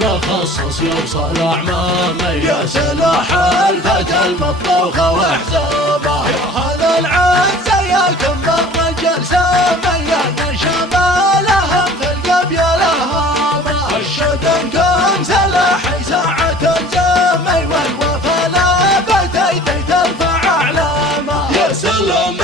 ما خصص يوصل أعمامي يا سلاح الفتى المطبوخة وحزامه يا هذا العز يا كم الرجل سامي يا شمالهم في القبيلة هامه الشدن كم سلاحي ساعة الزامي والوفا لا بتيتي ترفع أعلامه يا سلام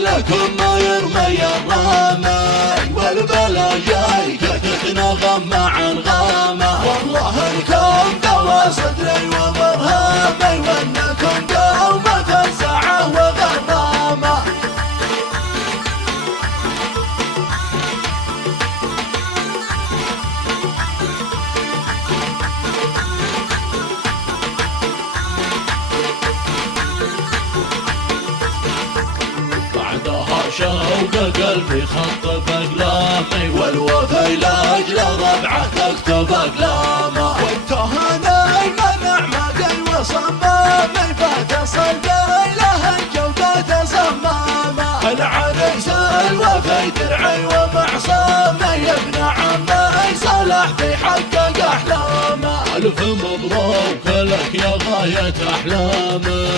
لكم ما يرمي الرامي والبلا جاي تتنغم مع انغامه والله انكم دوا صدري ومرهمي وانكم دومة الساعة وغرامه بعدها شوق قلبي خط بأقلامي والوفي لأجل ربعه تكتب أقلامه والتهاني منع مدي وصمامي فتصل له الجودة صمامه العريس الوفي درعي ومعصامي ابن عمي صلح بيحقق أحلامه ألف مبروك لك يا غاية أحلامي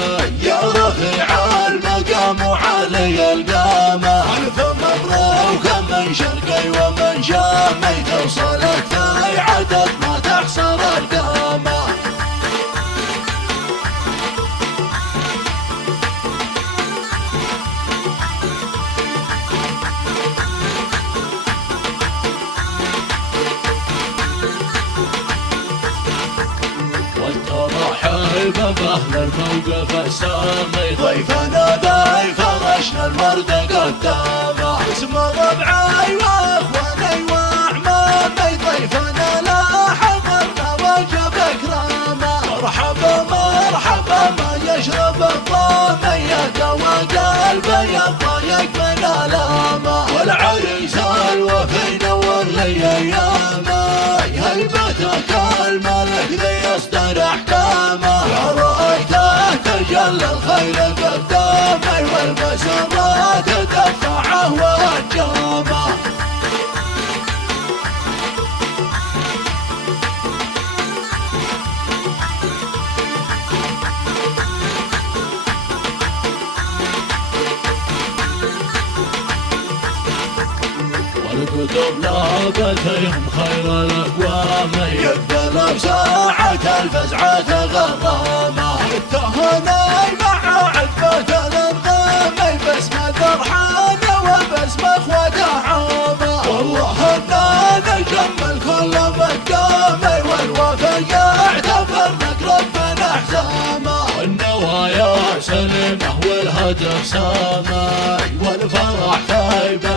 يا رفيع المقام وعلي القامة ألف مبروك من شرقي ومن شامي توصلك في عدد ما تحصر القامة والترحيب بأهل الموقف السامي ضيفنا ضيف فرشنا المرد قدامه اسم ربعي واخواني واعمامي ضيفنا لا حضرنا وجب اكرامه مرحبا مرحبا ما يشرب الضامي يا قوى قلبي الضايق من الامه والعريس الوفي نور لي ايامي هيبتك الملك ذي يصدر احكامه يا رأيته تجلى الخير قدامي والمسرات تدفعه وهجامه والكتب لابتهم خير الأقوام يقبل بساعة الفزعة غرامة التهاني مع عقبة الانغامي باسم الفرحان وباسم اخوته عامة والله اننا نجمل كل مقامي والوفي يعتبر لك ربنا حزامه والنوايا سلمه والهدف سامي والفرح ثايبه